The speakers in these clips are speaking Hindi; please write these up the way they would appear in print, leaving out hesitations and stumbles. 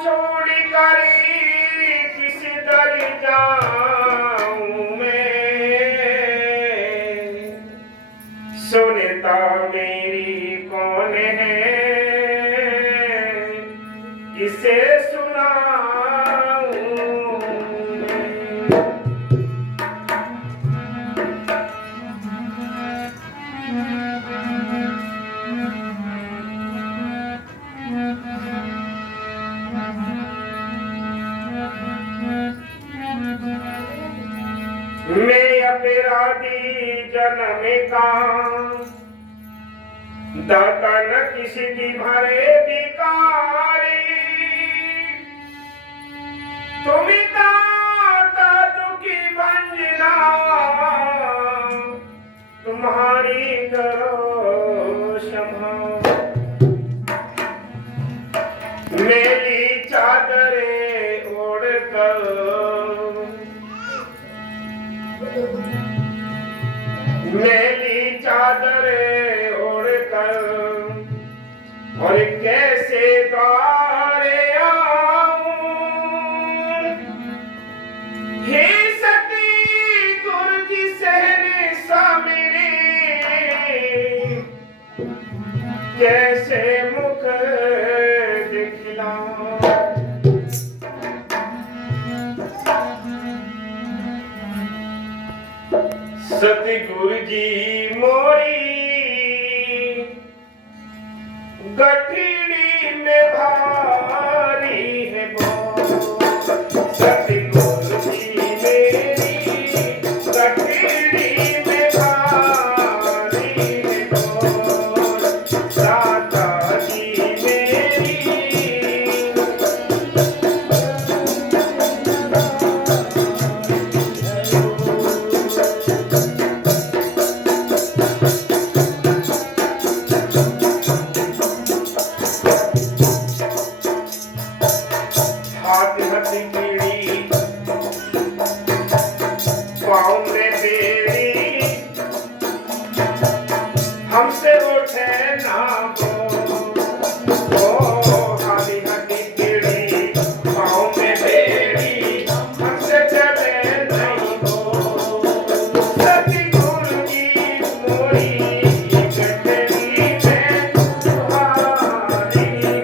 छोड़ कर किस दर जाऊं मैं, सुनता मेरी कौन है, किसे सुनाऊं मैं अपराधी जन्म का, दाता न किसी की भरे भिखारी, तुम दाता दुखी भंजना, तुम्हारी करो क्षमा। मेरी चादरें ओढ़कर, मेरी चादरें ओढ़कर, और कैसे द्वारे आऊं, हे सती गुरजी सहने सा मेरे, कैसे मुख दिखलाऊं। सतगुरु जी मोरी गठड़ी में भारी है बहुत, सतगुरु जी मेरी गठड़ी में भारी है बहुत, दाता जी मेरी हाथ हथेली पाँव में बेड़ी, हमसे उठे ना हो, हाथ हथेली पाँव में बेड़ी, हमसे चले नहीं हो। सतगुरु जी मोरी गठड़ी में भारी है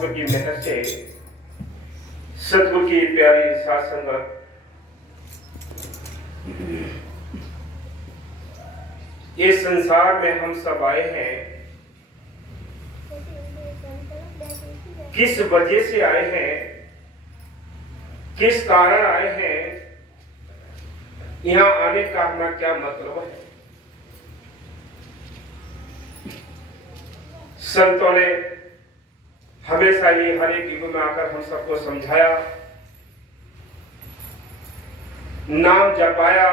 महात्मा की मेहनत से सतगुरु की प्यारी साथ संगत इस संसार में हम सब आए हैं, किस वजह से आए हैं, किस कारण आए हैं, यहां आने का अपना क्या मतलब है। संतों ने हमेशा ये हर एक युग में आकर हम सबको समझाया, नाम जपाया,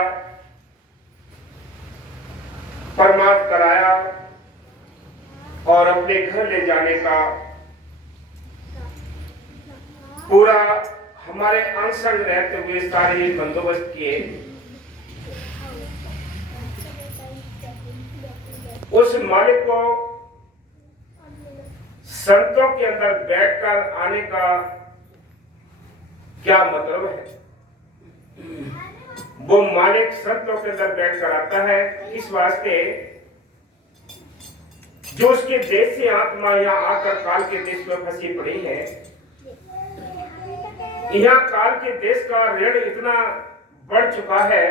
परमार्थ कराया और अपने घर ले जाने का पूरा हमारे अंग संग रहते हुए सारे बंदोबस्त किए। उस मालिक को संतों के अंदर बैठकर आने का क्या मतलब है। वो मालिक संतों के अंदर बैठकर आता है इस वास्ते जो उसके देश से आत्मा यहाँ आकर काल के देश में फंसी पड़ी है। यहाँ काल के देश का ऋण इतना बढ़ चुका है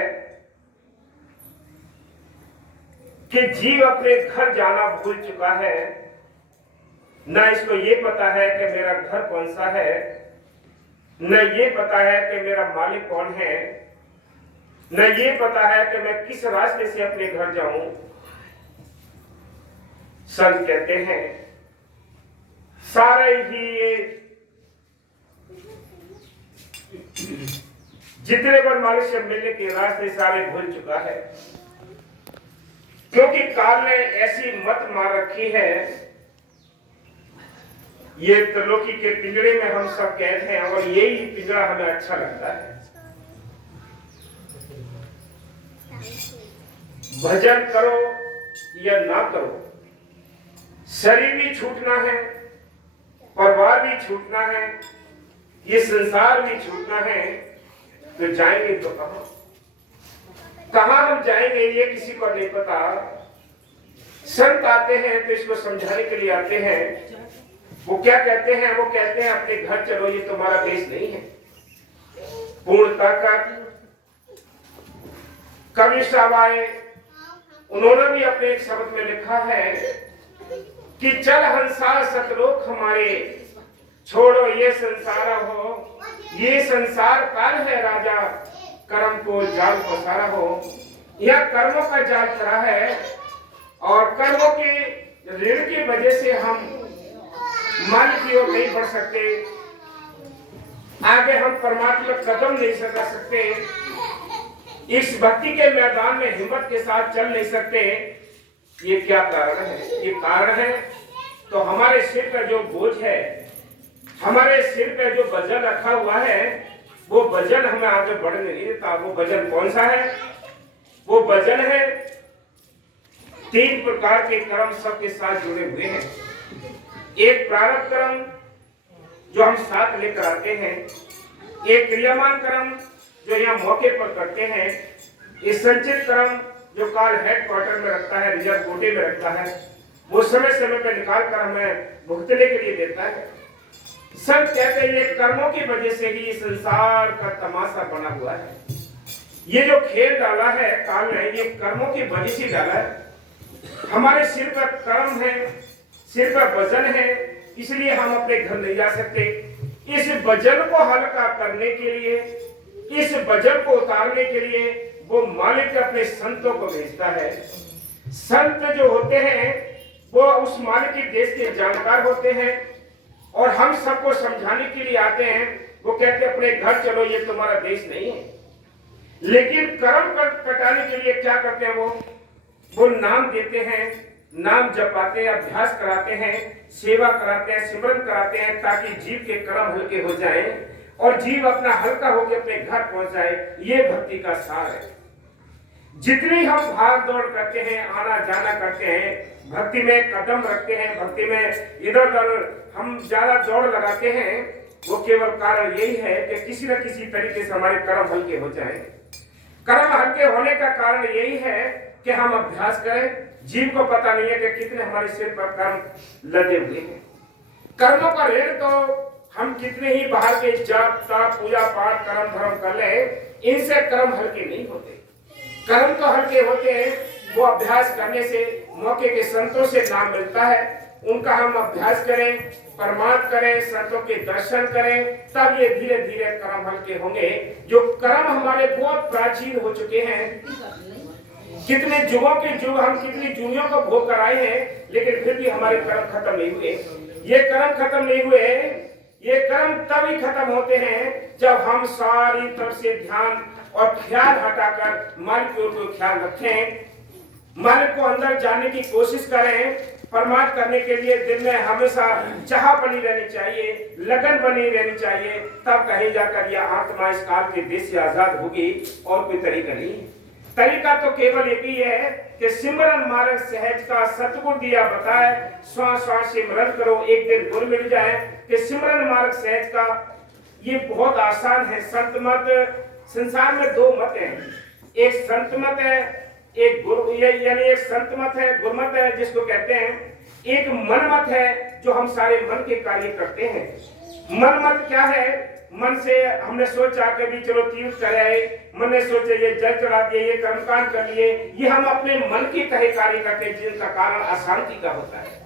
कि जीव अपने घर जाना भूल चुका है। न इसको ये पता है कि मेरा घर कौन सा है, न ये पता है कि मेरा मालिक कौन है, न ये पता है कि मैं किस रास्ते से अपने घर जाऊं। संत कहते हैं सारे ही ये जितने बार मालिक से मिलने के रास्ते सारे भूल चुका है, क्योंकि काल ने ऐसी मत मार रखी है। ये त्रिलोकी के पिंजरे में हम सब कैद हैं और यही पिंजरा हमें अच्छा लगता है। भजन करो या ना करो, शरीर भी छूटना है, परिवार भी छूटना है, ये संसार भी छूटना है, तो जाएंगे तो कहां हम जाएंगे ये किसी को नहीं पता। संत आते हैं तो इसको समझाने के लिए आते हैं। वो क्या कहते हैं, वो कहते हैं अपने घर चलो, ये तुम्हारा देश नहीं है। पूर्णता का कवि साहब आए, उन्होंने भी अपने एक शब्द में लिखा है कि चल हंसा सतलोक हमारे, छोड़ो ये संसार हो, ये संसार काल है राजा, कर्म को जाल पसारा हो। यह कर्मों का जाल पड़ा है और कर्मों के ऋण की वजह से हम मान की ओर नहीं बढ़ सकते, आगे हम परमात्मा कदम नहीं सका सकते, इस भक्ति के मैदान में हिम्मत के साथ चल नहीं सकते। ये क्या कारण है? ये कारण है तो हमारे सिर पर जो बोझ है, हमारे सिर पे जो वजन रखा हुआ है, वो वजन हमें आगे बढ़ने नहीं देता। वो वजन कौन सा है? वो वजन है 3 प्रकार के कर्म सबके साथ जुड़े हुए हैं। एक प्रारब्ध कर्म जो हम साथ लेकर आते हैं, एक क्रियामान कर्म जो यहाँ मौके पर करते हैं, ये संचित कर्म जो काल हेडक्वार्टर में रखता है, रिजर्व कोटे में रखता है, वो समय समय पर निकाल कर हमें भुगतने के लिए देता है। संत कहते हैं ये कर्मों की वजह से ही संसार का तमाशा बना हुआ है। ये जो खेल डाला है काल ने, ये कर्मों की वजह से डाला है। हमारे सिर पर कर्म है, सिर पर वजन है, इसलिए हम अपने घर नहीं जा सकते। इस वजन को हल्का करने के लिए, इस वजन को उतारने के लिए वो मालिक अपने संतों को भेजता है। संत जो होते हैं वो उस मालिक के देश के जानकार होते हैं और हम सबको समझाने के लिए आते हैं। वो कहते हैं अपने घर चलो, ये तुम्हारा देश नहीं है। लेकिन कर्म कटाने के लिए क्या करते हैं वो नाम देते हैं, नाम जपाते हैं, अभ्यास कराते हैं, सेवा कराते हैं, सिमरन कराते हैं, ताकि जीव के कर्म हल्के हो जाएं और जीव अपना हल्का होकर अपने घर पहुंच जाए। ये भक्ति का सार है। जितनी हम भाग दौड़ करते हैं, आना जाना करते हैं, भक्ति में कदम रखते हैं, भक्ति में इधर उधर हम ज्यादा दौड़ लगाते हैं, वो केवल कारण यही है कि किसी न किसी तरीके से हमारे कर्म हल्के हो जाएं। कर्म हल्के होने का कारण यही है कि हम अभ्यास करें। जीव को पता नहीं है कि कितने हमारे सिर पर कर्म लदे हुए हैं। कर्मों का ऋण तो हम कितने ही बाहर के जाप ताप पूजा पाठ कर्म धर्म कर ले, इनसे कर्म हल्के नहीं होते। कर्म तो हल्के होते हैं, वो अभ्यास करने से मौके के संतों से नाम मिलता है, उनका हम अभ्यास करें, परमार्थ करें, संतों के दर्शन करें, तब ये धीरे धीरे कर्म हल्के होंगे। जो कर्म हमारे बहुत प्राचीन हो चुके हैं, कितने युगों के युग हम कितनी जूनियों को भोग कर आए हैं, लेकिन फिर भी हमारे कर्म खत्म नहीं हुए। ये कर्म खत्म नहीं हुए, ये कर्म तभी खत्म होते हैं जब हम सारी तरफ से ध्यान और ख्याल हटाकर मालिक को ख्याल रखें, मालिक को अंदर जानने की कोशिश करें। परमार्थ करने के लिए दिल में हमेशा चाह बनी रहनी चाहिए, लगन बनी रहनी चाहिए, तब कहीं जाकर यह आत्मा इस काल के देश से आजाद होगी। और कोई तरीका नहीं। तरीका तो केवल एक ही है कि सिमरन मार्ग सहज का सतगुरु दिया बताए, श्वास श्वास सिमरन करो, एक दिन गुरु मिल जाए। कि सिमरन मार्ग सहज का ये बहुत आसान है। संत मत, संसार में दो मत हैं, एक संत मत है, एक गुरु, यानी एक संत मत है, गुरुमत है जिसको कहते हैं, एक मन मत है जो हम सारे मन के कार्य करते हैं। मन मत क्या है? मन से हमने सोचा कि भी चलो तीर्थ कर आए, मन ने सोचे ये जल चढ़ा दिए, ये कर्मकांड कर लिए, ये हम अपने मन के कहे कार्य करते हैं, जिनका कारण अशांति का होता है।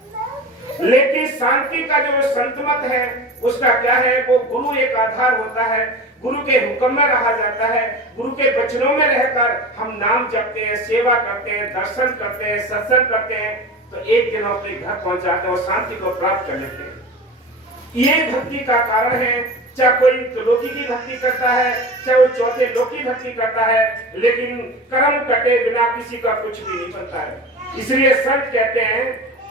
लेकिन शांति का जो संत मत है उसका क्या है? वो गुरु एक आधार होता है, गुरु के हुक्म में रहा जाता है, गुरु के वचनों में रहकर हम नाम जपते हैं, सेवा करते हैं, दर्शन करते हैं, सत्संग करते हैं, तो एक दिन हम अपने घर पहुंच जाते हैं और शांति को प्राप्त कर लेते हैं। ये भक्ति का कारण है। चाहे कोई लौकी की भक्ति करता है, चाहे वो चौथे लोक की भक्ति करता है, लेकिन कर्म कटे बिना किसी का कुछ भी नहीं बनता है। इसलिए संत कहते हैं,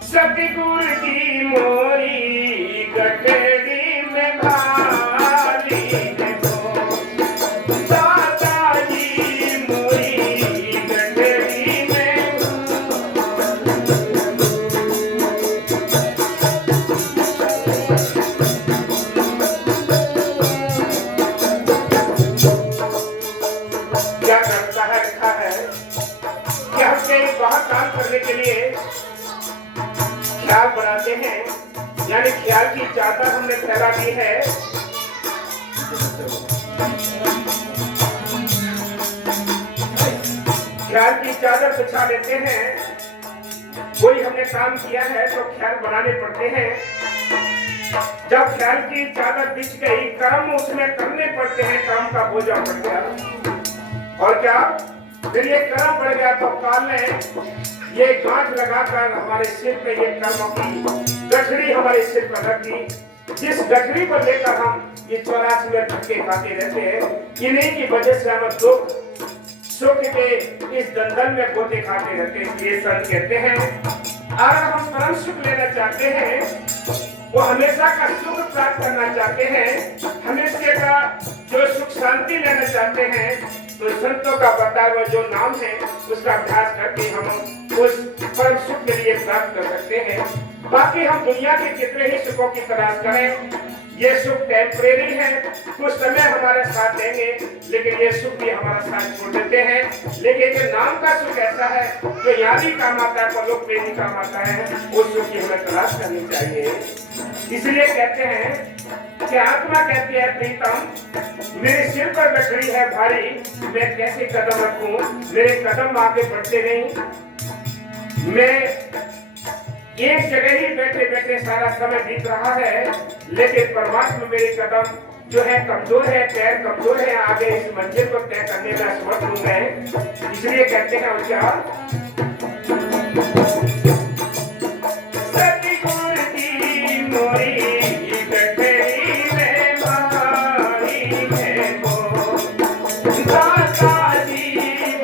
सतगुर की मोरी गठरी में भाली देखो, दादा जी मोरी गठरी में। क्या करता है? लिखा है कि हम कहीं बाहर काम करने के लिए ख्याल बनाते हैं, यानी ख्याल की चादर हमने फैला दी है। ख्याल की चादर बिछा लेते हैं। कोई हमने काम किया है तो ख्याल बनाने पड़ते हैं। जब ख्याल की चादर बिछ गई, कर्म उसमें करने पड़ते हैं, काम का बोझा पड़ गया। और क्या फिर ये कर्म बढ़ गया तो काल ने ये गांठ लगाकर हमारे सिर पे ये कर्म की गठरी हमारे सिर पर रख दी, जिस गठरी पर लेकर हम ये 84 में धक्के खाते रहते हैं। इन्हीं की वजह से हम दुख सुख के इस दलदल में गोते खाते रहते हैं। ये संत कहते हैं, अगर हम परम सुख लेना चाहते हैं, वो हमेशा का सुख प्राप्त करना चाहते हैं, हमेशा का जो सुख शांति लेना चाहते हैं, तो संतों का बताया हुआ जो नाम है उसका अभ्यास करके हम उस परम सुख के लिए प्राप्त कर सकते हैं। बाकी हम दुनिया के कितने ही सुखों की तलाश करें, ये सुख टेम्परेरी है, कुछ समय हमारा साथ देंगे, लेकिन ये सुख भी हमारा साथ छोड़ देते हैं। लेकिन ये नाम का सुख ऐसा है जो यहाँ भी काम आता है, लोग पे भी काम आता है, उस सुख की हमें तलाश करनी चाहिए। इसलिए कहते हैं कि आत्मा कहती है, प्रीतम मेरे सिर पर गठरी है भारी, मैं कैसे कदम रखूं, मेरे कदम आगे बढ़ते नहीं। मैं एक जगह ही बैठे बैठे सारा समय बीत रहा है, लेकिन परमात्मा मेरे कदम जो है कमजोर है, पैर कमजोर है, आगे इस मंजिल को तय करने में असमर्थ हूं मैं। इसलिए कहते हैं और क्या, सतगुर की मोरी गठरी में भारी है वो, दाता जी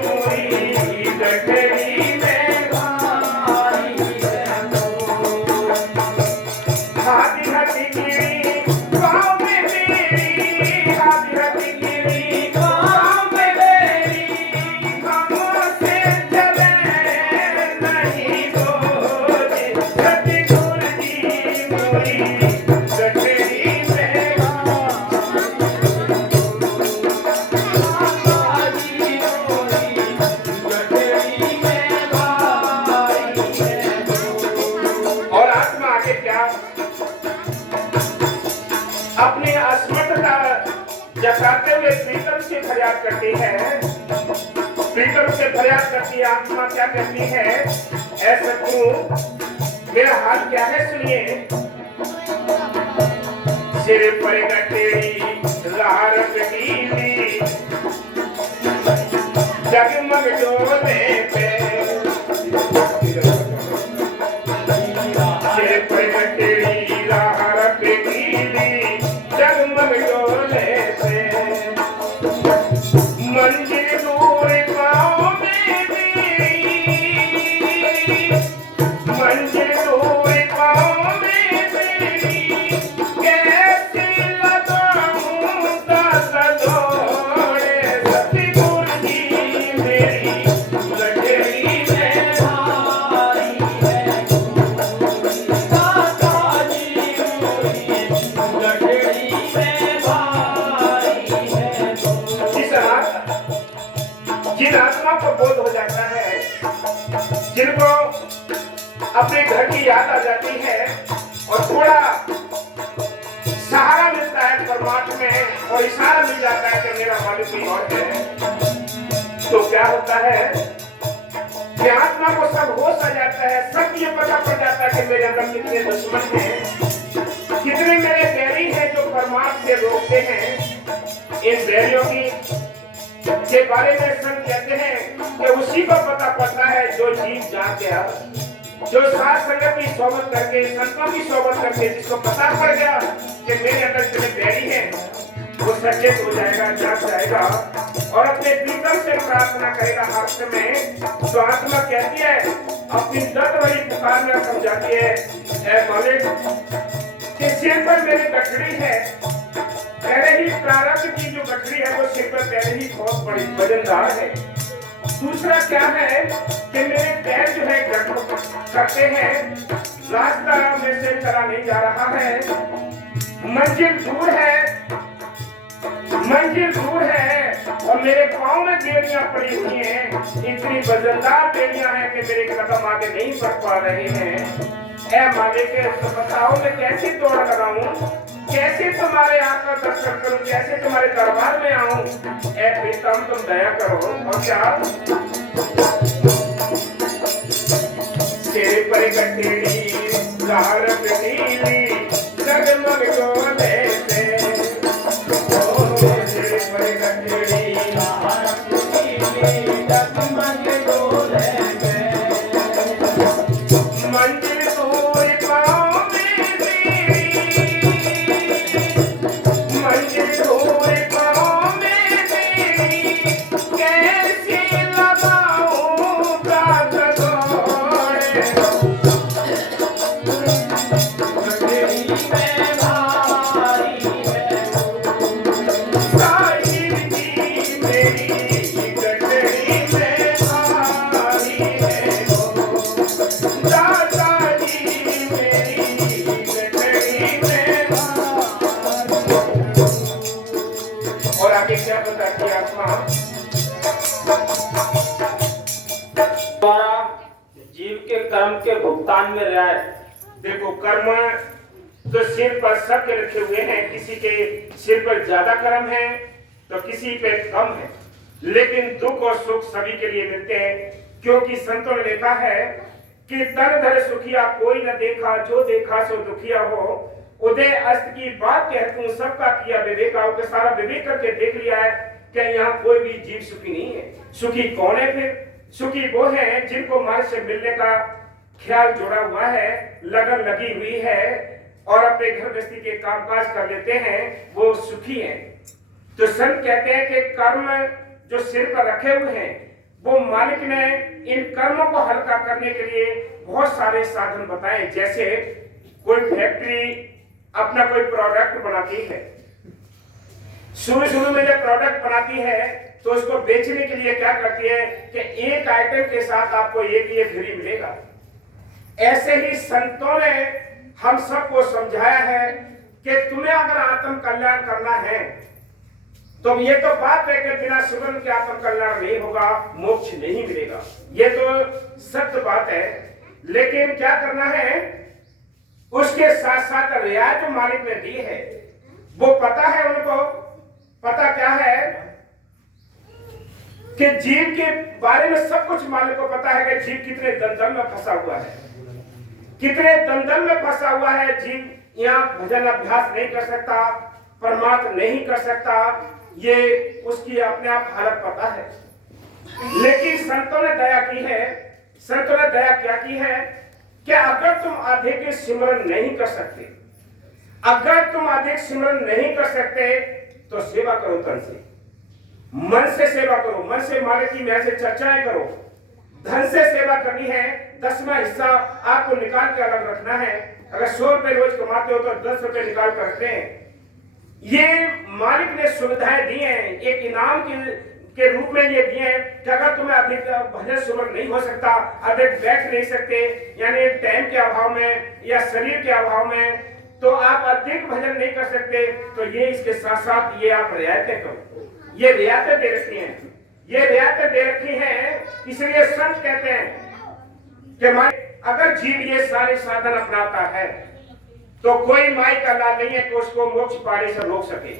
मोरी गठरी में भारी है वो। हाथी हाथी गिरी पाँव में मेरी, हाथी हाथी गिरी पाँव में मेरी, खामों से चले नहीं बोले, सतगुर की मोरी गठरी में भारी और आत्मा आगे क्या अपनी असमर्थता जताते हुए प्रीतम से फरियाद करती है। प्रीतम से फरियाद करती है, आत्मा क्या कहती है, ऐसा क्यों, मेरा हाल क्या है सुनिए। सिर पर गठरी लहर पीली, जगमग डोले पे, सिर पर गठरी लहर पीली, जगमग डोले पे, मंजिल दूर पाँव में मेरी, मंजिल दूर पाँव में मेरी, कैसे लगाऊं दस दौड़े, सतगुर जी मेरी लड़की में भाई है, दादा जी मेरी लड़की में भाई है। जिन आत्मा को बोध हो जाता है, जिनको अपने घर की याद आ जाती है और थोड़ा सहारा मिलता है परमात्मा में और इशारा मिल जाता है कि मेरा मालिक कोई और है, तो क्या होता है कि आत्मा को सब होश आ जाता है, सब ये पता पड़ जाता है कि मेरे अंदर कितने दुश्मन हैं, कितने मेरे बैरी हैं जो परमात्मा से रोकते हैं। इन बैरियों की के बारे में संत कहते हैं कि उसी को पता पड़ता है जो जीव जान गया, जो साथ संगत की सोबत करके, संतों की सोबत करके जिसको पता पड़ गया कि मेरे अंदर कितने बैरी हैं, वो सचेत हो जाएगा, जाग जाएगा और अपने प्रीतम से प्रार्थना करेगा हर समय। तो आत्मा कहती है, अपनी दर्द भरी पुकार में समझाती है, ऐ मालिक कि सिर पर मेरी गठड़ी है, पहले ही प्रारब्ध की जो गठड़ी है वो सिर पर पहले ही बहुत बड़ी वजनदार है। दूसरा क्या है कि मेरे पैर जो है गठबड़ करते हैं, रास्ता मेरे से चला नहीं जा रहा है, मंजिल दूर है, मंजिल दूर है और मेरे पाँव में बेड़ियां पड़ी हुई हैं, इतनी वजनदार बेड़ियां हैं कि मेरे कदम आगे नहीं बढ़ पा रहे हैं। ऐ मालिक तो बताओ मैं कैसे दौड़ लगाऊं, कैसे तुम्हारे आकर दर्शन करूं, कैसे तुम्हारे दरबार में आऊं। ऐ प्रीतम तुम दया करो। और क्या सिर पर गठड़ी लहर पीली, जगमग डोले पे, सिर पर गठड़ी लहर पीली, जगमग डोले पे, मंजिल दूर पाँव में मेरी, मंजिल दूर पाँव में मेरी, कैसे लगाऊं दाग दौड़े, गठड़ी में भाई है, साहिब जी मेरी गठड़ी में भाई है, दादा जी मेरी गठड़ी में भाई। और आगे क्या बताती है आत्मा, द्वारा जीव के कर्म के भुगतान में रहा है। देखो कर्म तो सिर पर सबके रखे हुए हैं, किसी के सिर पर ज्यादा कर्म है तो किसी पे कम है, लेकिन दुख और सुख सभी के लिए मिलते हैं, क्योंकि संतों ने लिखा है कि तन धर सुखिया कोई न देखा, जो देखा सो दुखिया हो, उदय अस्त की बात कहतूं सबका किया विवेका। के सारा विवेक करके देख लिया है कि यहाँ कोई भी जीव सुखी नहीं है। सुखी कौन है फिर? सुखी वो है जिनको मार्ग से मिलने का ख्याल जुड़ा हुआ है, लगन लगी हुई है और अपने घर गृहस्थी के कामकाज कर लेते हैं, वो सुखी हैं। तो संत कहते हैं कि कर्म जो सिर पर रखे हुए हैं, वो मालिक ने इन कर्मों को हल्का करने के लिए बहुत सारे साधन बताए। जैसे कोई फैक्ट्री अपना कोई प्रोडक्ट बनाती है, शुरू में जब प्रोडक्ट बनाती है तो उसको बेचने के लिए क्या करती है कि एक आइटम के साथ आपको एक ये फ्री मिलेगा। ऐसे ही संतों ने हम सबको समझाया है कि तुम्हें अगर आत्म कल्याण करना है तो ये तो बात है कि बिना सुगंध के आत्म कल्याण नहीं होगा, मोक्ष नहीं मिलेगा, ये तो सत्य बात है। लेकिन क्या करना है, उसके साथ साथ रियायत मालिक ने दी है वो पता है उनको, पता क्या है कि जीव के बारे में सब कुछ मालिक को पता है कि जीव कितने दलदल में फंसा हुआ है, कितने दलदल में फंसा हुआ है। जीव यहाँ भजन अभ्यास नहीं कर सकता, परमार्थ नहीं कर सकता, ये उसकी अपने आप हालत पता है। लेकिन संतों ने दया की है, संतों ने दया क्या की है कि अगर तुम अधिक सिमरन नहीं कर सकते, अगर तुम अधिक सिमरन नहीं कर सकते तो सेवा करो, तन से मन से सेवा करो, मन से मालिक की मैं से चर्चाएं करो। धन से सेवा करनी है, 10वां हिस्सा आपको निकाल के अलग रखना है। अगर 100 रुपए रोज कमाते हो तो 10 रुपए निकाल कर रखते हैं। ये मालिक ने सुविधाएं दी हैं, एक इनाम के रूप में ये दिए हैं कि अगर तुम्हें अधिक भजन सुमन नहीं हो सकता, अधिक बैठ नहीं सकते, यानी टाइम के अभाव में या शरीर के अभाव में, तो आप अधिक भजन नहीं कर सकते, तो ये इसके साथ साथ ये आप रियायतें करो। ये रियायतें दे रखी हैं, ये रियायतें दे रखी हैं। इसलिए संत कहते हैं कि अगर जीव ये सारे साधन अपनाता है तो कोई माई का लाल नहीं है कि उसको मोक्ष पाने से रोक सके।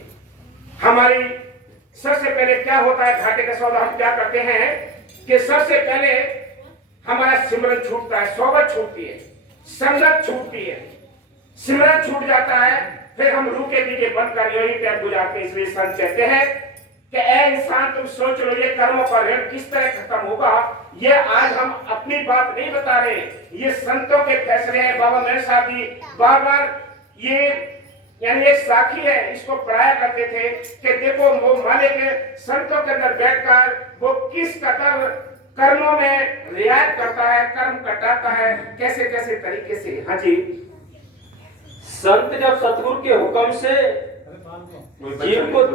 हमारी सबसे पहले क्या होता है, घाटे का सौदा हम क्या करते हैं कि सबसे पहले हमारा सिमरन छूटता है, सोबत छूटती है, संगत छूटती है, सिमरन छूट जाता है, फिर हम रूके पीछे बंद कर यही टाइम गुजारते हैं। इसलिए संत कहते हैं कि ऐ इंसान तुम सोच लो ये कर्मों का ऋण किस तरह खत्म होगा। ये आज हम अपनी बात नहीं बता रहे, ये संतों के फैसले हैं। बाबा मेरे साथ ही बार बार ये यानी एक साखी है, इसको पढ़ाया करते थे कि देखो वो मालिक संतों के अंदर बैठकर वो किस कदर कर्मों में रियायत करता है, कर्म कटाता है, कैसे कैसे तरीके से। हाँ जी, संत जब सतगुरु के हुक्म से जीव को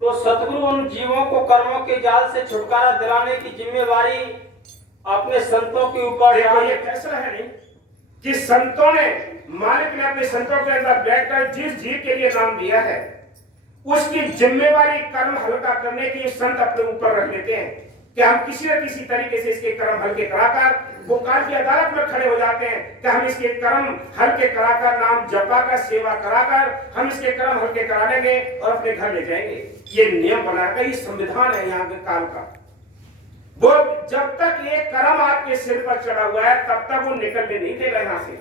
तो सतगुरु उन जीवों को कर्मों के जाल से छुटकारा दिलाने की जिम्मेवारी अपने संतों के ऊपर। देखो ये फैसला है नहीं कि संतों ने, मालिक ने अपने संतों के अंदर बैठकर जिस जीव के लिए नाम दिया है उसकी जिम्मेवारी कर्म हल्का करने की संत अपने ऊपर रख लेते हैं कि हम किसी न किसी तरीके से इसके कर्म हल्के कराकर वो काल की अदालत में खड़े हो जाते हैं कि हम इसके कर्म हल्के कराकर, नाम जपा कर, सेवा कराकर हम इसके कर्म हल्के करा लेंगे और अपने घर ले जाएंगे। ये नियम बनाकर, ये संविधान है यहाँ के काल का। वो जब तक ये कर्म आपके सिर पर चढ़ा हुआ है तब तक वो निकलने नहीं देगा यहाँ से।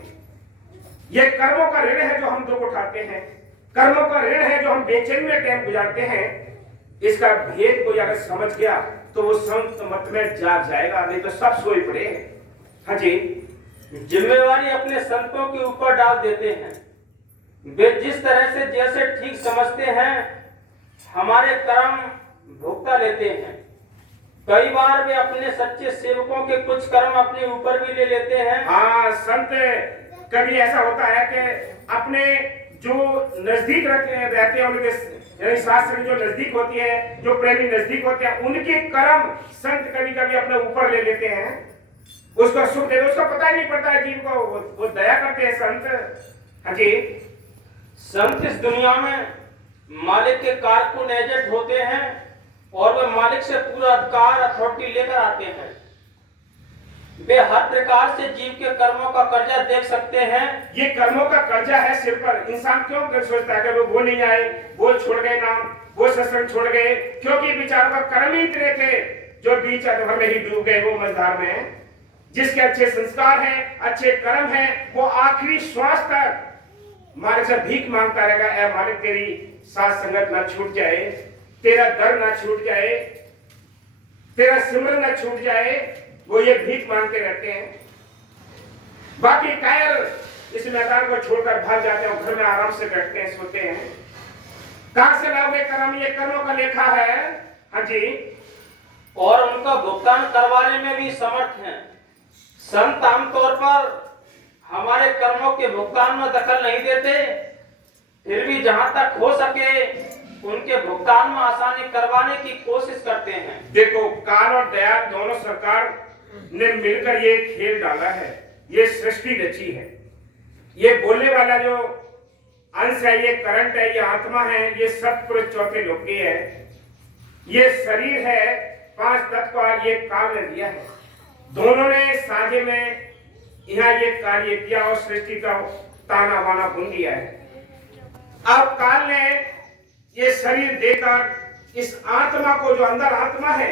ये कर्मों का ऋण है जो हम दुख उठाते हैं, कर्मों का ऋण है जो हम बेचैनी में टाइम गुजारते हैं। इसका भेद कोई अगर समझ गया तो वो संत मत में जाग जाएगा, नहीं तो सब सोए पड़े हैं। हाँ जी, जिम्मेवारी अपने संतों के ऊपर डाल देते हैं। वे जिस तरह से जैसे ठीक समझते हैं हमारे कर्म भुगता लेते हैं। कई बार वे अपने सच्चे सेवकों के कुछ कर्म अपने ऊपर भी ले लेते हैं। हाँ, संत कभी ऐसा होता है कि अपने जो नजदीक रहते हैं उनके, यानी शास्त्र जो नजदीक होती है, जो प्रेमी नजदीक होते हैं, उनके कर्म संत कभी कभी अपने ऊपर ले लेते हैं, उसको सुख देते, उसको पता ही नहीं पड़ता है जीव को, वो दया करते हैं संत। हाँ जी, संत इस दुनिया में मालिक के कारकुन एजेंट होते हैं और वे मालिक से पूरा अधिकार अथॉरिटी लेकर आते हैं। वे हर प्रकार से जीव के कर्मों का कर्जा देख सकते हैं। ये कर्मों का कर्जा है सिर पर। इंसान क्यों सोचता है कि वो नहीं आए, वो छोड़ गए नाम, वो सत्संग छोड़ गए, क्योंकि बेचारों का कर्म ही इतने थे जो बीच अधर में ही डूब गए वो मझधार में। जिसके अच्छे संस्कार हैं, अच्छे कर्म हैं, वो आखिरी श्वास तक मालिक से भीख मांगता रहेगा, ऐ मालिक तेरी साथ संगत ना छूट जाए, तेरा दर ना छूट जाए, तेरा सिमरन ना छूट जाए। वो ये भीख मांगते रहते हैं। बाकी कायर इस मैदान को छोड़कर भाग जाते हैं, घर में आराम से बैठते हैं, सोते हैं। कहां से लाओगे कर्म? ये कर्मों का लेखा है। हाँ जी, और उनका भुगतान करवाने में भी समर्थ हैं। संत आमतौर पर हमारे कर्मों के भुगतान में दखल नहीं देते, फिर भी जहां तक हो सके उनके भुगतान में आसानी करवाने की कोशिश करते हैं। देखो, काल और दयाल दोनों सरकार ने मिलकर ये खेल डाला है, ये सृष्टि रची है। ये बोलने वाला जो अंश है, ये करंट है, ये आत्मा है, ये सतपुरुष चौथे लोक की है, ये शरीर है, 5 तत्व का ये काल ने दिया है। दोनों ने साझे में यहाँ ये कार्य किया और सृष्टि का ताना बाना बुन दिया है। अब काल ने ये शरीर देकर इस आत्मा को, जो अंदर आत्मा है,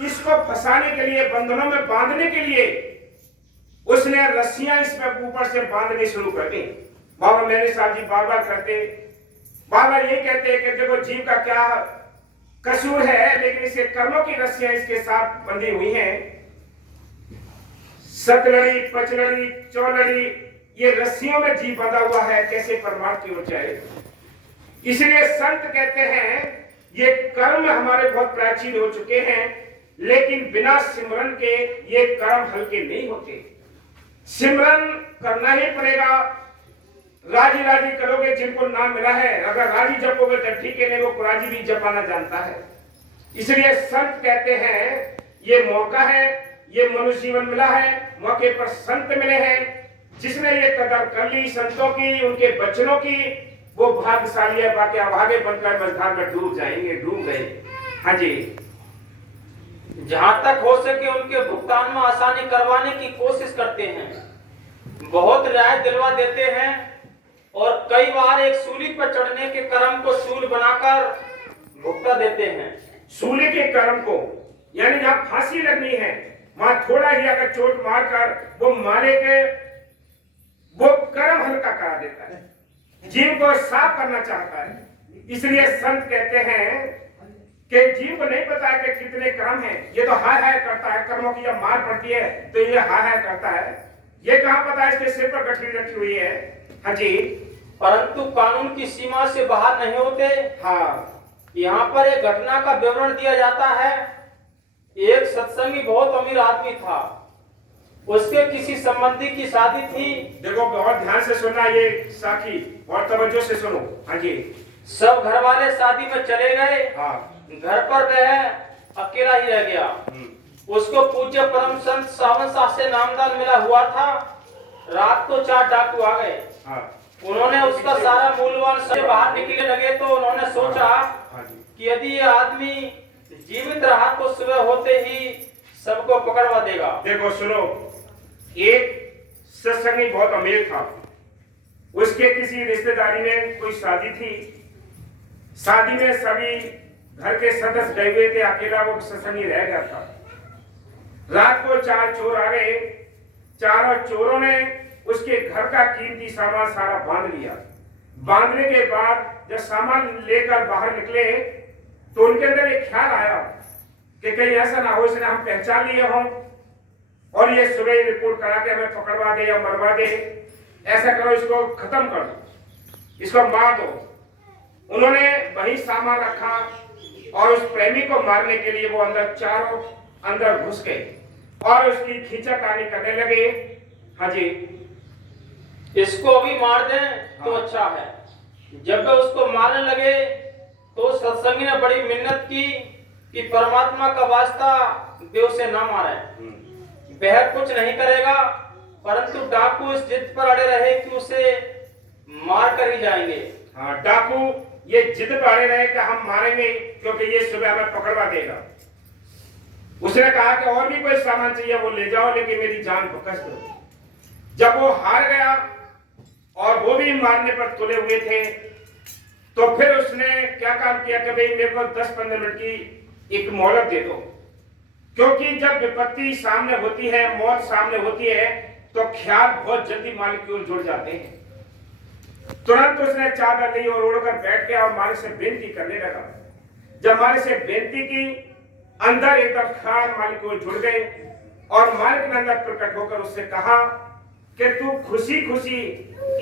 इसको फंसाने के लिए, बंधनों में बांधने के लिए उसने रस्सियां इसमें ऊपर से बांधनी शुरू कर दी। बाबा मैंने साहब जी बार बार करते, बार बार ये कहते हैं कि देखो जीव का क्या कसूर है, लेकिन इसे कर्मों की रस्सियां इसके साथ बंधी हुई हैं। सतलड़ी, पचलड़ी, चौलड़ी, ये रस्सियों में जीव बंधा हुआ है, कैसे परमार्थ की ओर जाए। इसलिए संत कहते हैं ये कर्म हमारे बहुत प्राचीन हो चुके हैं, लेकिन बिना सिमरन के ये कर्म हल्के नहीं होते। सिमरन करना ही पड़ेगा। राजी राजी करोगे जिनको नाम मिला है, अगर राजी जपोगे तो ठीक है, नहीं वो कुराजी भी जपाना जानता है। इसलिए संत कहते हैं ये मौका है, ये मनुष्य जीवन मिला है, मौके पर संत मिले हैं। जिसने ये कदर कर ली संतों की, उनके वचनों की, वो भाग्यशाली है। बाकी आगे बनकर मझधार में डूब जाएंगे, डूब गए। हाँ जी, जहां तक हो सके उनके भुगतान में आसानी करवाने की कोशिश करते हैं, बहुत रियायत दिलवा देते हैं, और कई बार एक सूली पर चढ़ने के कर्म को सूल बनाकर भुगता देते हैं। सूली के कर्म को, यानी जहां फांसी लगनी है वहां थोड़ा ही अगर चोट मारकर वो मारे के वो कर्म हल्का करा देता है, जीव को साफ करना चाहता है। इसलिए संत कहते हैं कि जीव को नहीं पता है कि कितने कर्म हैं, ये तो हाय हाय करता है। कर्मों की जब मार पड़ती है तो ये हाय हाय करता है, ये कहां पता है इसके सिर पर गठरी रखी हुई है। हाँ जी, परंतु कानून की सीमा से बाहर नहीं होते। हाँ, यहाँ पर एक घटना का विवरण दिया जाता है। एक सत्संगी बहुत अमीर आदमी था, उसके किसी संबंधी की शादी थी। देखो बहुत ध्यान से सुनना ये साखी, और तवज्जो से सुनो। हाँ जी, सब घर वाले शादी में चले गए। हाँ, घर पर वह अकेला ही रह गया। उसको पूज्य परम संत सावन शाह से नामदान मिला हुआ था। रात को 4 डाकू आ गए। हाँ, उन्होंने उसका सारा मूल्यवान से बाहर निकलने लगे तो उन्होंने सोचा कि यदि ये आदमी जीवित रहा तो सुबह होते ही सबको पकड़वा देगा। देखो सुनो, एक सत्संगी बहुत अमीर था, उसके किसी रिश्तेदारी में कोई शादी थी। शादी में सभी घर के सदस्य गए हुए थे, अकेला वो सत्संगी रह गया था। रात को 4 चोर आ गए। चारों चोरों ने उसके घर का कीमती सामान सारा बांध लिया। बांधने के बाद जब सामान लेकर बाहर निकले तो उनके अंदर एक ख्याल आया कि कहीं ऐसा ना हो इसने हम पहचान लिए हों और ये सुबह ही रिपोर्ट करा के हमें पकड़वा दे या मरवा दे। ऐसा करो, इसको खत्म कर दो, इसको मार दो। उन्होंने वही सामान रखा और उस प्रेमी को मारने के लिए वो चारों अंदर घुस गए और उसकी खींचातानी करने लगे। हाँ जी, इसको अभी मार दें तो अच्छा है। जब वे उसको मारने लगे तो सत्संगी ने बड़ी मिन्नत की कि परमात्मा का वास्ता वे उसे ना मारे। वह कुछ नहीं करेगा, परंतु डाकू इस जिद पर अड़े रहे कि उसे मार कर ही जाएंगे। हाँ, डाकू ये जिद पर अड़े रहे कि हम मारेंगे क्योंकि ये सुबह हमें पकड़वा देगा। उसने कहा कि और भी कोई सामान चाहिए वो ले जाओ, लेकिन मेरी जान बकस दो। जब वो हार गया और वो भी मारने पर तुले हुए थे तो फिर उसने क्या काम किया कि भाई मेरे को 10-15 मिनट की एक मोहलत दे दो, क्योंकि जब विपत्ति सामने होती है, मौत सामने होती है तो ख्याल बहुत जल्दी मालिक की ओर जुड़ जाते हैं। तुरंत उसने चादर ली और ओढ़कर बैठ गया और मालिक से बेनती करने लगा। जब मालिक से बेनती की, अंदर एकदम ख्याल मालिक की ओर जुड़ गए और मालिक ने अंदर प्रकट होकर उससे कहा कि तू खुशी खुशी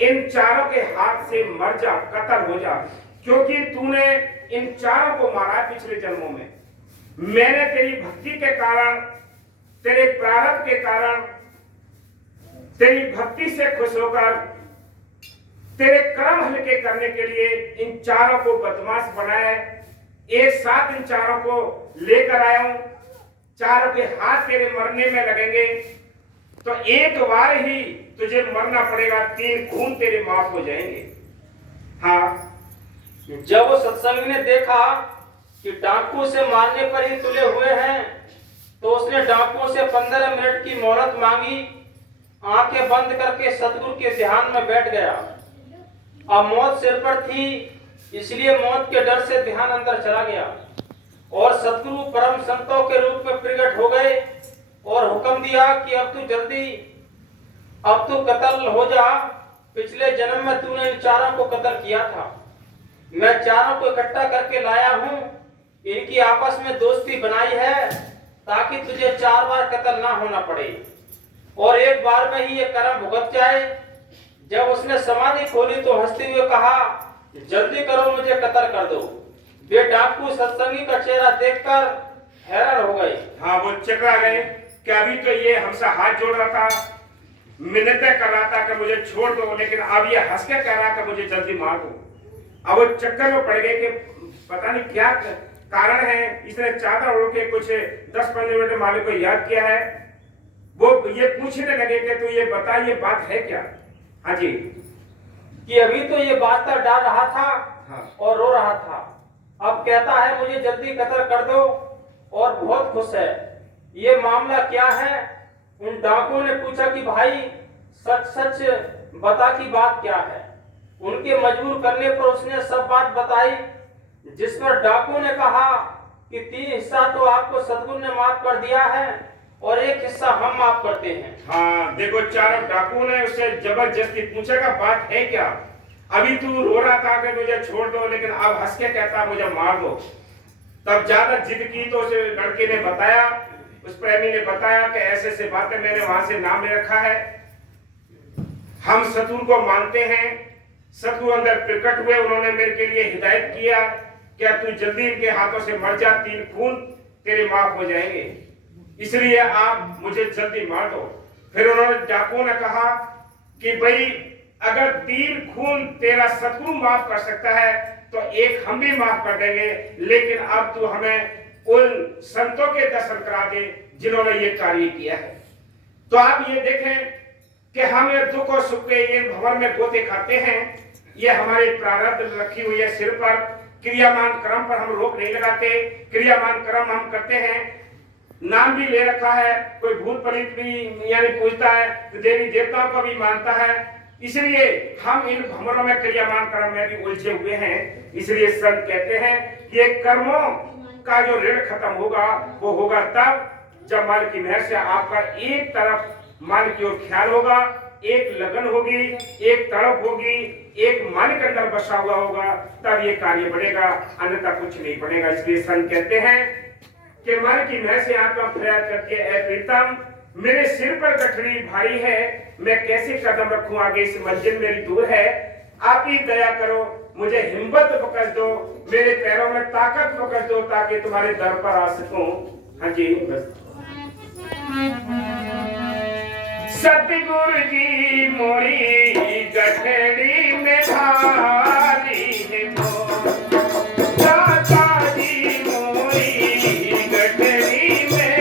इन चारों के हाथ से मर जा, कत्ल हो जा, क्योंकि तूने इन चारों को मारा पिछले जन्मों में। मैंने तेरी भक्ति के कारण, तेरे प्रारब्ध के कारण, तेरी भक्ति से खुश होकर तेरे कर्म हल्के करने के लिए इन चारों को बदमाश बनाया। एक साथ इन चारों को लेकर आया हूं। चारों के हाथ तेरे मरने में लगेंगे तो एक बार ही तुझे मरना पड़ेगा, 3 खून तेरे माफ हो जाएंगे। हाँ, जब वो सत्संगी ने देखा कि डाकू से मारने पर ही तुले हुए हैं तो उसने डाकुओं से 15 मिनट की मोहलत मांगी। आंखें बंद करके सतगुरु के ध्यान में बैठ गया। अब मौत सिर पर थी, इसलिए मौत के डर से ध्यान अंदर चला गया और सतगुरु परम संतों के रूप में प्रकट हो गए और हुक्म दिया कि अब तू कत्ल हो जा। पिछले जन्म में तूने इन चारों को कत्ल किया था, मैं चारों को इकट्ठा करके लाया हूँ, इनकी आपस में दोस्ती बनाई है ताकि तुझे 4 बार कत्ल ना होना पड़े और एक बार में ही ये कर्म भुगत जाए। जब उसने समाधि खोली तो हंसते हुए कहा, जल्दी करो, मुझे कत्ल कर दो। वे डाकू सत्संगी का चेहरा देखकर हैरान हो गए। हाँ, वो चकरा गए कि अभी तो ये हमसे हाथ जोड़ रहा था, मिन्नतें कर रहा था कि मुझे छोड़ दो, लेकिन अब ये हंस के कह रहा कि मुझे जल्दी मार दो। अब वो चक्कर में पड़ गए कि पता नहीं क्या कारण है। इसने चादर ओढ़ के कुछ 10-15 मिनट मालिक को याद किया है। वो ये पूछने लगे कि तू ये बता, ये बात है क्या? हाँ जी, कि अभी तो ये बात डाल रहा था हाँ। और रो रहा था, अब कहता है मुझे जल्दी कत्ल कर दो और बहुत खुश है। ये मामला क्या है? उन डाकुओं ने पूछा कि भाई सच सच बता कि बात क्या है। उनके मजबूर करने पर उसने सब बात बताई, जिस पर डाकुओं ने कहा कि 3 हिस्सा तो आपको सद्गुरु ने माफ कर दिया है और 1 हिस्सा हम माफ करते हैं। हाँ, देखो चारों डाकुओं ने उससे जबरदस्ती पूछेगा बात है क्या। अभी तू रो रहा था कि मुझे छोड़ दो, लेकिन अब हंस के कहता मुझे मार दो। तब ज्यादा जिद की तो उस लड़के ने बताया, उस प्रेमी ने बताया कि ऐसे ऐसे बातें मैंने वहां से नाम ले रखा है, हम सतगुरु को मानते हैं। सतगुरु अंदर प्रकट हुए, उन्होंने मेरे के लिए हिदायत किया, क्या तू जल्दी इनके हाथों से मर जा, 3 खून तेरे माफ हो जाएंगे, इसलिए आप मुझे जल्दी मार दो। फिर उन्होंने डाकुओं ने कहा कि भाई अगर 3 खून तेरा सतगुरु माफ कर सकता है तो 1 हम भी माफ कर देंगे, लेकिन अब तू हमें उन संतों के दर्शन करा दे जिन्होंने ये कार्य किया है। तो आप ये देखें कि हम ये दुख और सुख के इन भंवर में गोते खाते हैं, ये हमारे प्रारब्ध रखी हुई है सिर पर। क्रियामान कर्म पर हम रोक नहीं लगाते, क्रियामान कर्म हम करते हैं। नाम भी ले रखा है, कोई भूत प्रेत भी यानी पूजता है, तो देवी देवताओं को भी मानता है, इसलिए हम इन भंवरों में क्रियामान कर्म में भी उलझे हुए हैं। इसलिए संत कहते हैं कि ये कर्मों का जो ऋण खत्म होगा वो होगा तब जब मालिक की मेहर से आपका एक तरफ मालिक की ओर ख्याल होगा, एक लगन होगी, एक तड़प होगी, एक मालिक अंदर बसा हुआ होगा, तब ये कार्य बढ़ेगा, अन्यथा कुछ नहीं बढ़ेगा। इसलिए संत कहते हैं कि मालिक की मेहर से आपका प्रयास करके ऐ प्रीतम, मेरे सिर पर गठरी भारी है, मैं कैसे कदम रखूं आगे, इस मंजिल मेरी दूर है, आप ही दया करो, मुझे हिम्मत बख्श दो, मेरे पैरों में ताकत बख्श दो ताकि तुम्हारे दर पर आ सकूं। हाँ जी, बस। सतगुरु जी मोरी गठरी में भारी है वो, दाता जी मोरी गठरी में।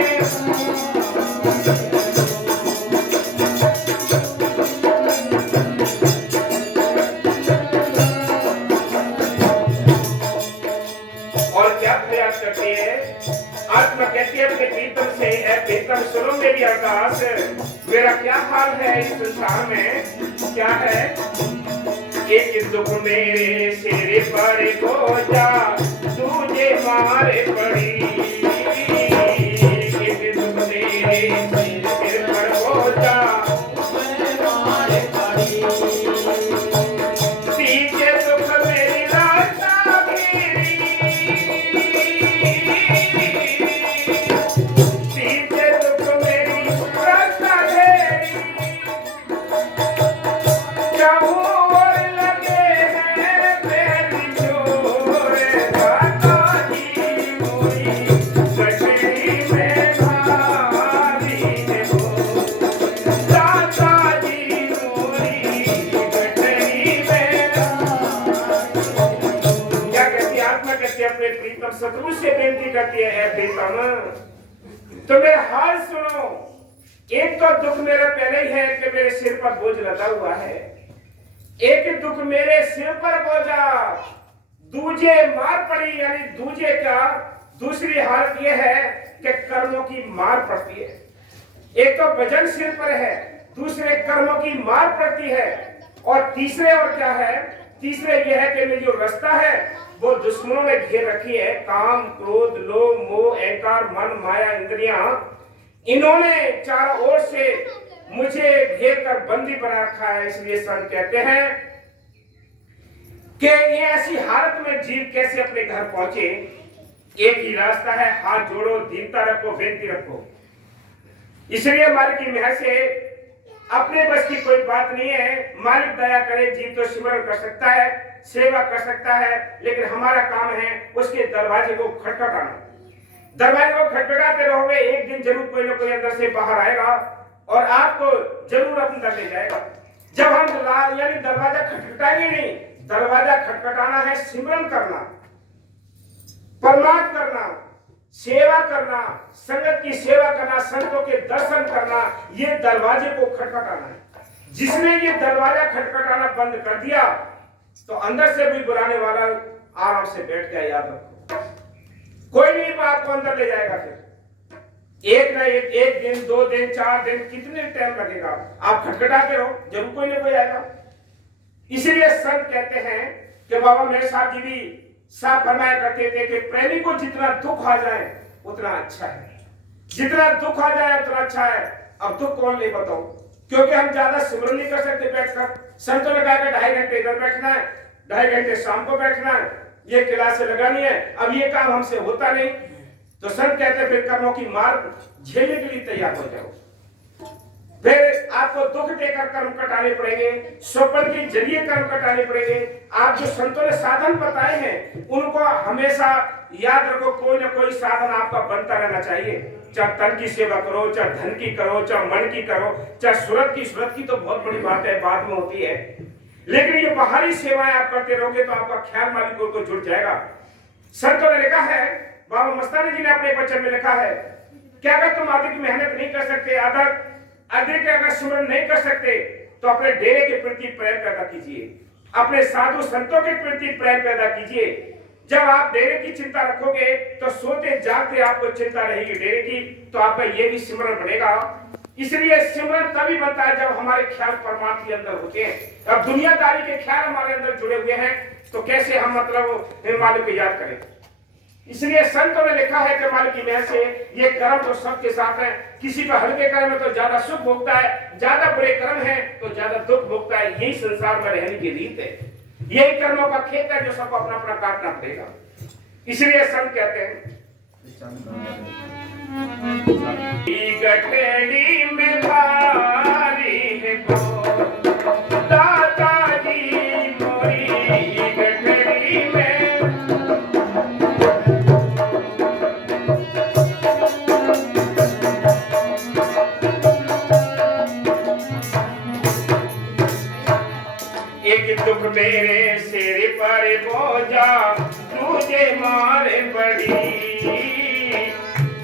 और क्या प्रयास करती है आत्मा, कहती है अपने प्रीतम से, ऐ प्रीतम सुनो मेरी अरदास, मेरा क्या हाल है इस संसार में, क्या है? एक दुख मेरे सिर पर बोझा तुझे मारे पड़ी, एक दुख मेरे सिर पर बोझा मारे पड़ी, पीछे दुख मेरी रास्ता घेरी, पीछे दुख मेरी रास्ता घेरी, और लगे हैं मेरी जोर, दाता जी मोरी गठरी में भारी है वो, दाता जी मोरी गठरी में। क्या कहती आत्मा, कहती अपने प्रीतम सतगुरु से बेनती करती है, ऐ प्रीतम तो मेरा हाल सुनो, एक तो दुख मेरा पहले ही है कि मेरे सिर पर बोझ लगा हुआ है, एक दुख मेरे सिर पर बोझा, दूजे मार पड़ी, यानी दूजे का दूसरी हालत यह है कि कर्मों की मार पड़ती है। एक तो वजन सिर पर है, दूसरे कर्मों की मार पड़ती है, और तीसरे और क्या है तीसरे ये है कि मेरी जो रास्ता है वो दुश्मनों ने घेर रखी है। काम, क्रोध, लोभ, मोह, अहंकार, मन, माया, इंद्रियां, इन्होंने चारों ओर से मुझे घेर कर बंदी बना रखा है। इसलिए संत कहते हैं कि ये ऐसी हालत में जीव कैसे अपने घर पहुंचे। एक ही रास्ता है, हाथ जोड़ो, दीनता रखो, बेनती रखो। इसलिए मालिक की मेहर से अपने बस की कोई बात नहीं है। मालिक दया करे, जीव तो सिमरन कर सकता है, सेवा कर सकता है, लेकिन हमारा काम है उसके दरवाजे को खटखटाना। दरवाजे को खटखटाते रहोगे, एक दिन जरूर कोई ना कोई अंदर से बाहर आएगा और आपको जरूर अपने ले जाएगा। जब हम यानी दरवाजा खटखटाएंगे नहीं, दरवाजा खटखटाना है सिमरन करना, परमार्थ करना, सेवा करना, संगत की सेवा करना, संतों के दर्शन करना, ये दरवाजे को खटखटाना है। जिसने ये दरवाजा खटखटाना बंद कर दिया तो अंदर से भी बुलाने वाला आराम से बैठ गया। याद रखो, कोई नहीं आपको अंदर ले जाएगा। फिर एक ना एक दिन, 2 दिन, 4 दिन, कितने टाइम लगेगा, आप खटखटाते रहो, जरूर कोई ना कोई आएगा। इसलिए संत कहते हैं कि बाबा मेरे साथ जी भी साफ फरमाया करते थे कि प्रेमी को जितना दुख आ जाए उतना अच्छा है, जितना दुख आ जाए उतना अच्छा है। अब दुख कौन ले बताओ, क्योंकि हम ज्यादा सिमरन नहीं कर सकते बैठकर। संतों ने कहा कि 2.5 घंटे इधर बैठना है, 2.5 घंटे शाम को बैठना है, ये क्लास लगानी है। अब ये काम हमसे होता नहीं, तो संत कहते हैं फिर कर्मों की मार झेलने के लिए तैयार हो जाओ। फिर आपको दुख देकर कर्म कटाने पड़ेंगे, स्वप्न के जरिए कर्म कटाने पड़ेंगे। आप जो संतों ने साधन बताए हैं उनको हमेशा याद रखो, कोई ना कोई साधन आपका बनता रहना चाहिए। चाहे तन की सेवा करो, चाहे धन की करो, चाहे मन की करो, चाहे सूरत की तो बहुत बड़ी बात है, बाद में होती है। लेकिन ये बाहरी सेवाएं आप करते रहोगे तो आपका ख्याल मालिक को जुड़ जाएगा। संतों ने लिखा है, बाबा मस्तानी जी ने अपने वचन में लिखा है कि अगर तुम अधिक मेहनत नहीं कर सकते, अधिक अगर सिमरन नहीं कर सकते, तो अपने डेरे के प्रति प्रेम पैदा कीजिए, अपने साधु संतों के प्रति प्रेम पैदा कीजिए। जब आप डेरे की चिंता रखोगे तो सोते जागते आपको चिंता रहेगी डेरे की, तो आपका ये भी सिमरन बढ़ेगा। इसलिए सिमरन तभी बनता है जब हमारे ख्याल परमात्मा के अंदर होते हैं। अब दुनियादारी के ख्याल हमारे अंदर जुड़े हुए हैं तो कैसे हम मालिक को याद करें। इसलिए संतों ने लिखा है कि मालिक की मेहर से ये कर्म तो सबके साथ है। किसी पर हल्के कर्म है तो ज्यादा सुख भोगता है, ज्यादा बुरे कर्म है तो ज्यादा दुख भोगता है। यही संसार में रहने की रीत है, यही कर्मों का खेत है जो सबको अपना अपना काटना पड़ेगा। इसलिए संत कहते हैं गठड़ी में भारी है दादाजी मोरी गठड़ी में। एक दुख मेरे सिर पर बोझा तुझे मारे पड़ी,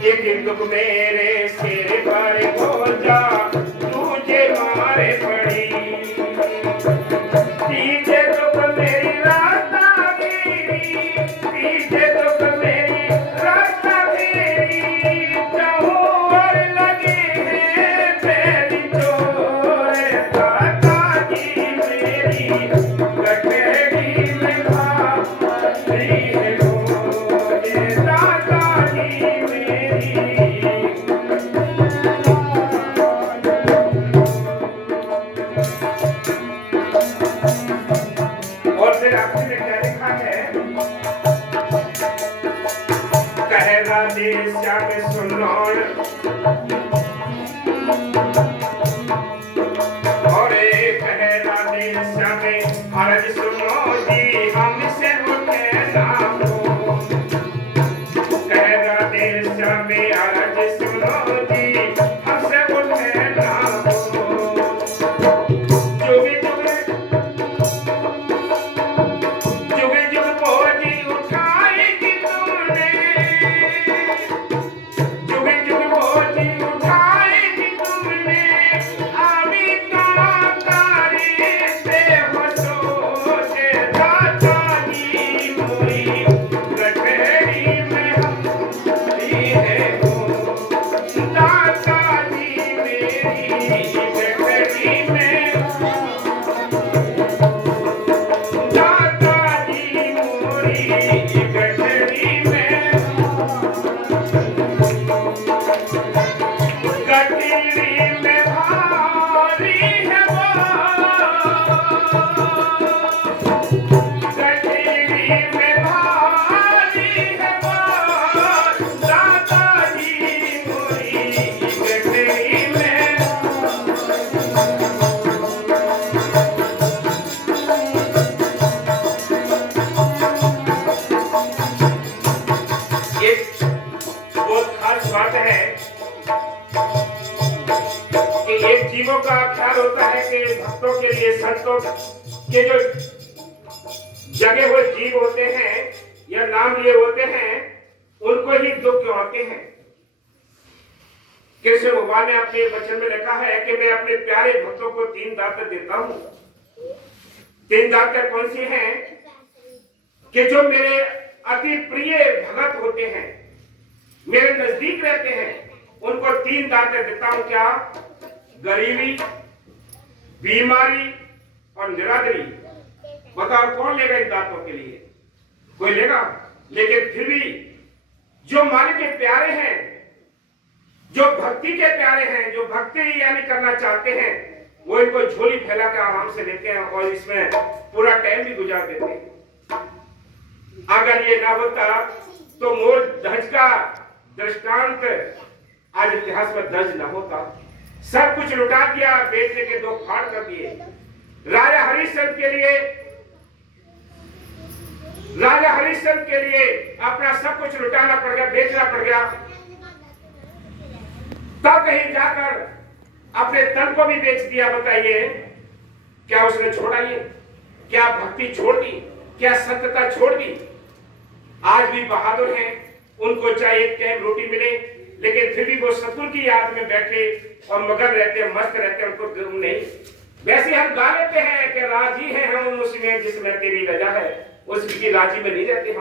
एक दुख मेरे सिर पर बोझा तुझे मारे पड़ी। पीछे दुख मेरी रास्ता मेरी, पीछे दुख मेरी रास्ता मेरी, चाहूं और लगे हैं मेरी चोर दादाजी मेरी गठड़ी में भारी है मोरे दादाजी मेरी। और फिर आखिर में क्या लिखा है, कहना दे श्याम सुनौन और कहना दे श्याम अर्ज सुनो जी हमसे उठे ना हो। कहना दे श्याम अर्ज सुनो जी हमसे उठे ना हो। जुगे जुगे जुगे जुग बोझी उठाएगी तुमने, जुगे जुग बोझी उठाएगी तुमने, आवी का तारी से हंसो से दादा भक्तों के जो जगे हुए जीव होते हैं या नाम लिए होते हैं उनको ही दुख होते हैं। कृष्ण भगवान ने अपने वचन में लिखा है कि मैं अपने प्यारे भक्तों को 3 दातें देता हूं। 3 दातें कौन सी हैं? कि जो मेरे अति प्रिय भगत होते हैं, मेरे नजदीक रहते हैं, उनको 3 दातें देता हूं। क्या? गरीबी, बीमारी और निरादरी। बताओ कौन लेगा इन दांतों के लिए? कोई लेगा? लेकिन फिर भी जो मालिक के प्यारे हैं, जो भक्ति के प्यारे हैं, जो भक्ति यानी करना चाहते हैं, वो इनको झोली फैला कर आराम से लेते हैं और इसमें पूरा टाइम भी गुजार देते हैं। अगर ये ना होता तो मोर ध्वज का दृष्टांत आज इतिहास में दर्ज न होता। सब कुछ लुटा दिया, बेचने के 2 फाड़ कर दिए। राजा हरिश्चंद्र के लिए अपना सब कुछ लुटाना पड़ गया, बेचना पड़ गया। तब कहीं जाकर अपने तन को भी बेच दिया। बताइए क्या उसने छोड़ा? ये क्या भक्ति छोड़ दी? क्या सत्यता छोड़ दी? आज भी बहादुर हैं, उनको चाहे एक टाइम रोटी मिले, लेकिन फिर भी वो सतगुरु की याद में बैठे और मगन रहते हैं, मस्त रहते हैं, उनको गम नहीं। वैसे हम गा लेते हैं कि राजी हैं हम उसमें जिसमें तेरी रजा है। उसकी राजी में नहीं रहते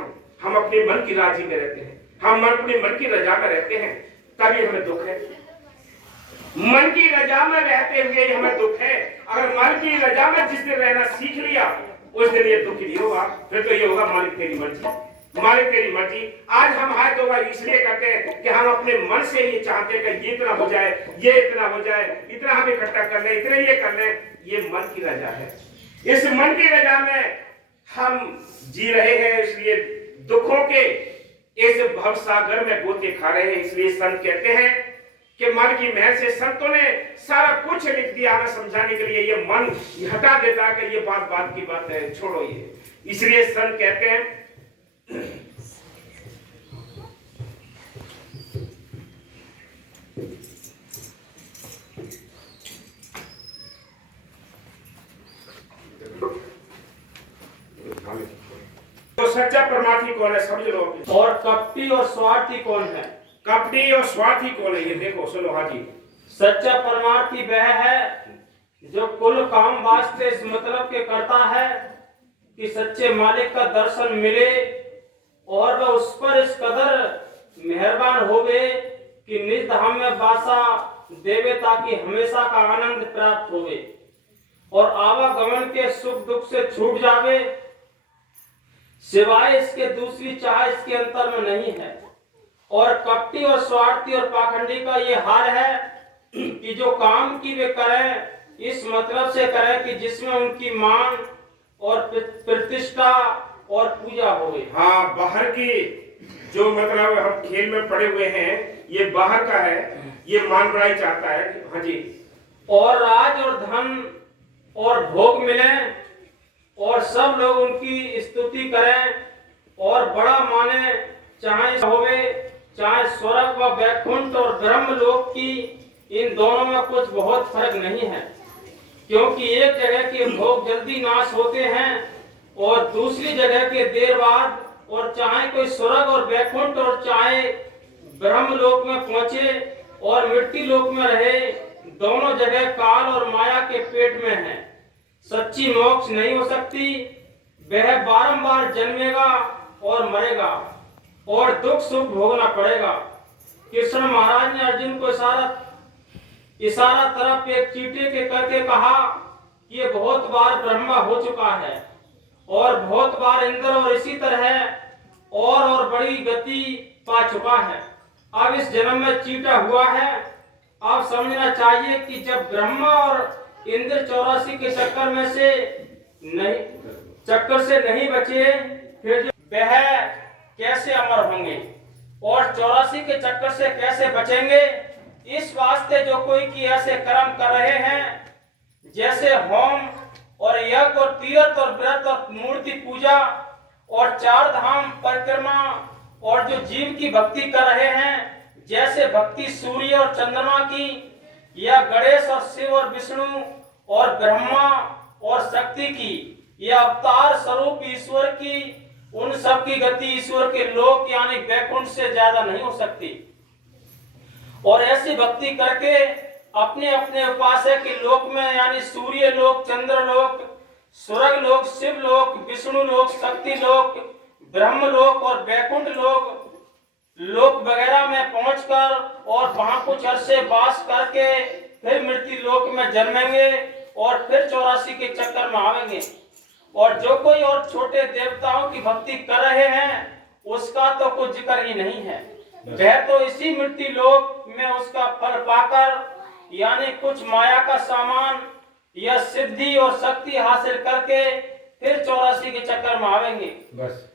हम अपने मन की राजी में रहते हैं। हम अपने मन की रजा में रहते हैं, तभी हमें दुख है। मन की रजा में रहते हुए हमें दुख है। अगर मन की रजा में जिस दिन रहना सीख लिया उस दिन ये दुख नहीं होगा। फिर तो ये होगा मालिक तेरी मर्जी, मालिक तेरी मर्जी। आज हम हाथ 2 बार इसलिए करते हैं कि हम अपने मन से ये चाहते हैं कि ये इतना हो जाए, ये इतना हो जाए, इतना हम इकट्ठा कर लें, इतने ये कर लें। ये मन की रजा है। इस मन की रजा में हम जी रहे हैं, इसलिए दुखों के इस भवसागर में गोते खा रहे हैं। इसलिए संत कहते हैं कि मन की महल से संतों ने सारा कुछ लिख दिया हमें समझाने के लिए। ये मन हटा देता है कि ये बात की बात है, छोड़ो ये। इसलिए संत कहते हैं तो सच्चा परमार्थी कौन है? समझ लो। और कपटी और स्वार्थी कौन है? कपटी और स्वार्थी कौन है? ये देखो, सुनो। हाँ जी। सच्चा परमार्थी वह है जो कुल काम वास्ते इस मतलब के करता है कि सच्चे मालिक का दर्शन मिले और वह उस पर इस कदर मेहरबान होवे कि निज धाम में वासा देवे ताकि हमेशा का आनंद प्राप्त होवे और आवागमन के सुख दुख से छूट जावे। सिवाय इसके दूसरी चाह इसके अंतर में नहीं है। और कपटी और स्वार्थी और पाखंडी का ये हाल है कि जो काम की वे करें इस मतलब से करें कि जिसमें उनकी मान और प्रतिष्ठा और पूजा होवे। हाँ, बाहर की जो मतलब हम खेल में पड़े हुए हैं, ये बाहर का है, ये मान बढ़ाई चाहता है। हाँ जी। और राज और धन और भोग मिले और सब लोग उनकी स्तुति करें और बड़ा माने, चाहे होवे चाहे स्वर्ग व वैकुंठ और ब्रह्म लोक की, इन दोनों में कुछ बहुत फर्क नहीं है। क्योंकि एक जगह के भोग जल्दी नाश होते हैं और दूसरी जगह के देर बाद, और चाहे कोई स्वर्ग और वैकुंठ और चाहे ब्रह्म लोक में पहुंचे और मिट्टी लोक में रहे, दोनों जगह काल और माया के पेट में है। सच्ची मोक्ष नहीं हो सकती। वह बारंबार जन्मेगा और मरेगा और दुख सुख भोगना पड़ेगा। कृष्ण महाराज ने अर्जुन को इशारा तरफ एक चींटे के करके कहा कि ये बहुत बार ब्रह्मा हो चुका है और बहुत बार इंद्र और इसी तरह और बड़ी गति पा चुका है। अब इस जन्म में चींटा हुआ है। अब समझना चाहिए कि जब ब्रह्मा और इंद्र 84 के चक्कर से नहीं बचे, फिर वह कैसे अमर होंगे और 84 के चक्कर से कैसे बचेंगे? इस वास्ते जो कोई की ऐसे कर्म कर रहे हैं, जैसे होम और यज्ञ और तीर्थ और व्रत और मूर्ति पूजा और 4 धाम परिक्रमा, और जो जीव की भक्ति कर रहे हैं, जैसे भक्ति सूर्य और चंद्रमा की, या गणेश और शिव और विष्णु और ब्रह्मा और शक्ति की, यह अवतार स्वरूप ईश्वर की, उन सब की गति ईश्वर के लोक यानी वैकुंठ से ज्यादा नहीं हो सकती। और ऐसी भक्ति करके अपने अपने उपासक के लोक में यानी सूर्य लोक, चंद्र लोक, स्वर्ग लोक, शिव लोक, विष्णु लोक, शक्ति लोक, ब्रह्म लोक और वैकुंठ लोक वगैरह में पहुंचकर और वहां कुछ अरसे वास करके फिर मृत्यु लोक में जन्मेंगे और फिर 84 के चक्कर में आवेंगे। और जो कोई और छोटे देवताओं की भक्ति कर रहे हैं उसका तो कुछ जिक्र ही नहीं है। वह तो इसी मृत्यु लोक में उसका फल पाकर यानी कुछ माया का सामान या सिद्धि और शक्ति हासिल करके फिर 84 के चक्कर में आवेंगे। बस